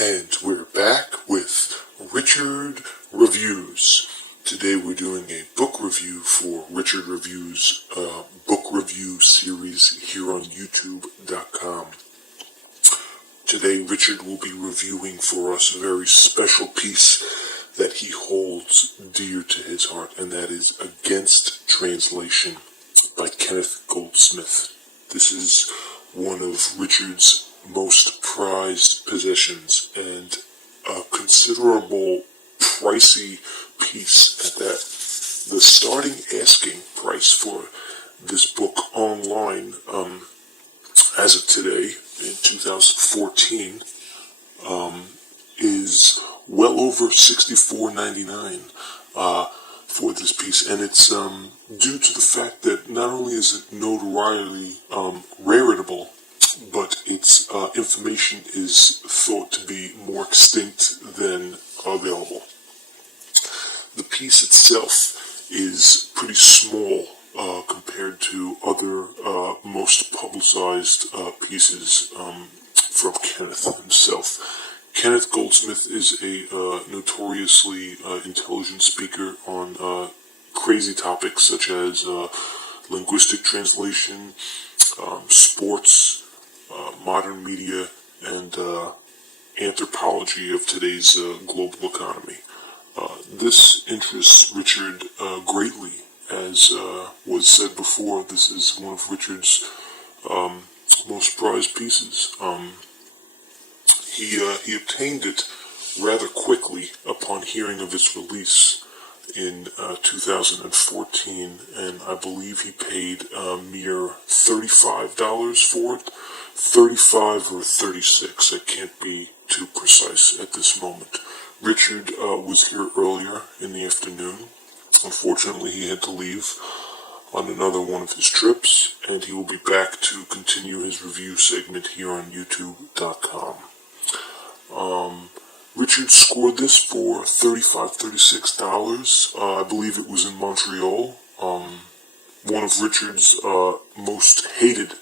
And we're back with Richard Reviews. Today we're doing a book review for Richard Reviews book review series here on YouTube.com. Today Richard will be reviewing for us a very special piece that he holds dear to his heart, and that is Against Translation by Kenneth Goldsmith. This is one of Richard's most prized possessions, and a considerable pricey piece at that. The starting asking price for this book online, as of today in 2014, is well over $64.99 for this piece, and it's due to the fact that not only is it notoriety rareable, but its information is thought to be more extinct than available. The piece itself is pretty small compared to other most publicized pieces from Kenneth himself. Kenneth Goldsmith is a notoriously intelligent speaker on crazy topics such as linguistic translation, sports, modern media, and anthropology of today's global economy. This interests Richard greatly. As was said before, this is one of Richard's most prized pieces. He obtained it rather quickly upon hearing of its release in 2014, and I believe he paid a mere $35 for it. 35 or 36, I can't be too precise at this moment. Richard was here earlier in the afternoon. Unfortunately, he had to leave on another one of his trips, and he will be back to continue his review segment here on YouTube.com. Richard scored this for $35, $36. I believe it was in Montreal, one of Richard's most hated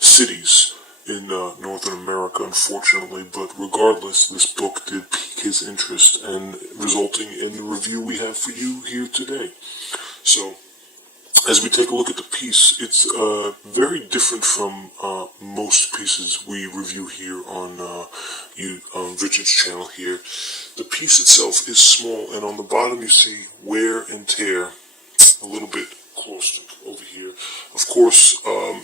cities in Northern America, unfortunately, but regardless, this book did pique his interest, and resulting in the review we have for you here today. So, as we take a look at the piece, it's very different from most pieces we review here on Richard's channel here. The piece itself is small, and on the bottom you see wear and tear, a little bit closer over here. Of course,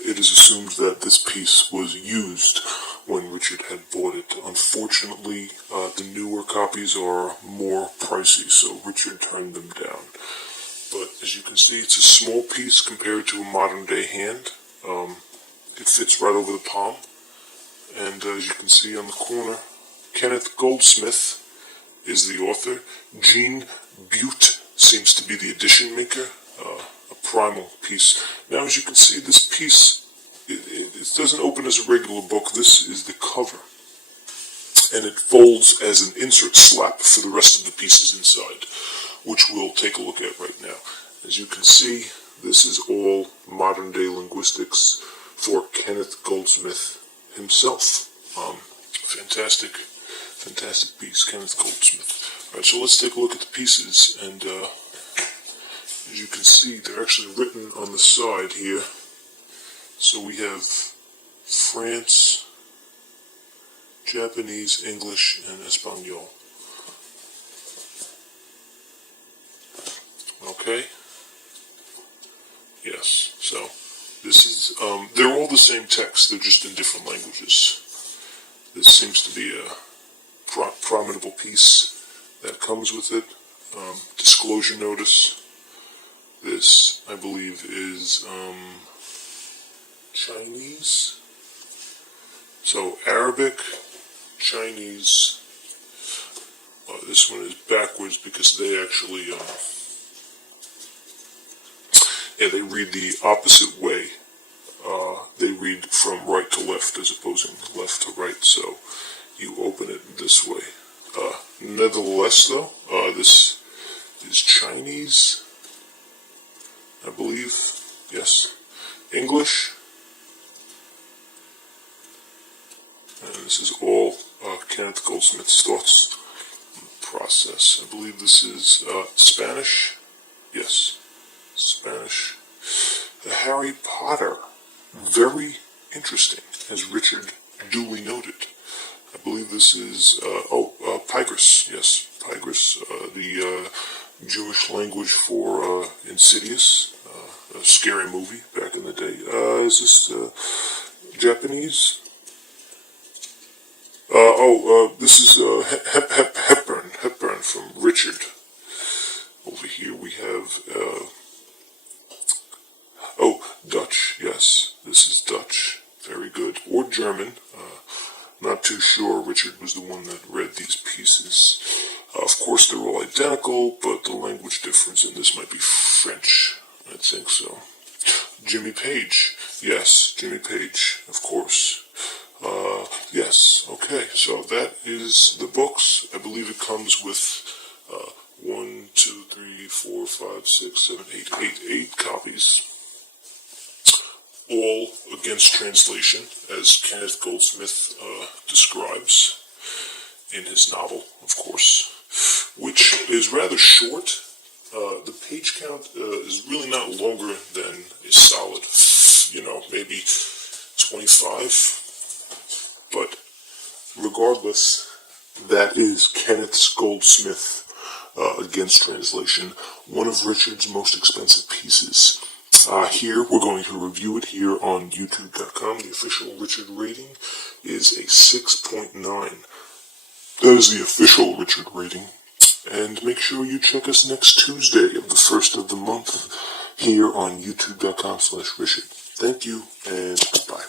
it is assumed that this piece was used when Richard had bought it. Unfortunately, the newer copies are more pricey, so Richard turned them down. But as you can see, it's a small piece compared to a modern day hand. It fits right over the palm. And as you can see on the corner, Kenneth Goldsmith is the author. Gene Butte seems to be the edition maker. A primal piece. Now, as you can see, this piece, it doesn't open as a regular book. This is the cover. And it folds as an insert slab for the rest of the pieces inside, which we'll take a look at right now. As you can see, this is all modern day linguistics for Kenneth Goldsmith himself. Fantastic piece, Kenneth Goldsmith. Alright, so let's take a look at the pieces, and as you can see, they're actually written on the side here. So we have France, Japanese, English, and Espanol. Okay? Yes, so this is, they're all the same text, they're just in different languages. This seems to be a prominent piece that comes with it. Disclosure notice. This, I believe, is Chinese. So Arabic, Chinese. This one is backwards because they actually, they read the opposite way. They read from right to left as opposing left to right. So you open it this way. Nevertheless, though, this is Chinese, I believe. Yes. English. And this is all Kenneth Goldsmith's thoughts on the process. I believe this is Spanish. Yes, Spanish. Harry Potter. Very interesting, as Richard duly noted. I believe this is, Pygris. Yes, Pygris, the Jewish language for Insidious, a scary movie back in the day. Is this Japanese? This is Hepburn from Richard. Over here we have, Dutch. Yes, this is Dutch. Very good. Or German. Not too sure. Richard was the one that read these pieces. Of course, they're all identical, but the language difference in this might be French. I think so. Jimmy Page. Yes, Jimmy Page, of course. Yes, okay, so that is the books. I believe it comes with 1, 2, 3, 4, 5, 6, 7, 8 copies. All against translation, as Kenneth Goldsmith describes in his novel, of course, which is rather short. The page count is really not longer than a solid, maybe 25. But regardless, that is Kenneth Goldsmith against translation, one of Richard's most expensive pieces. Here, we're going to review it here on YouTube.com. The official Richard rating is a 6.9. That is the official Richard rating. And make sure you check us next Tuesday of the first of the month here on YouTube.com/Richard. Thank you, and bye.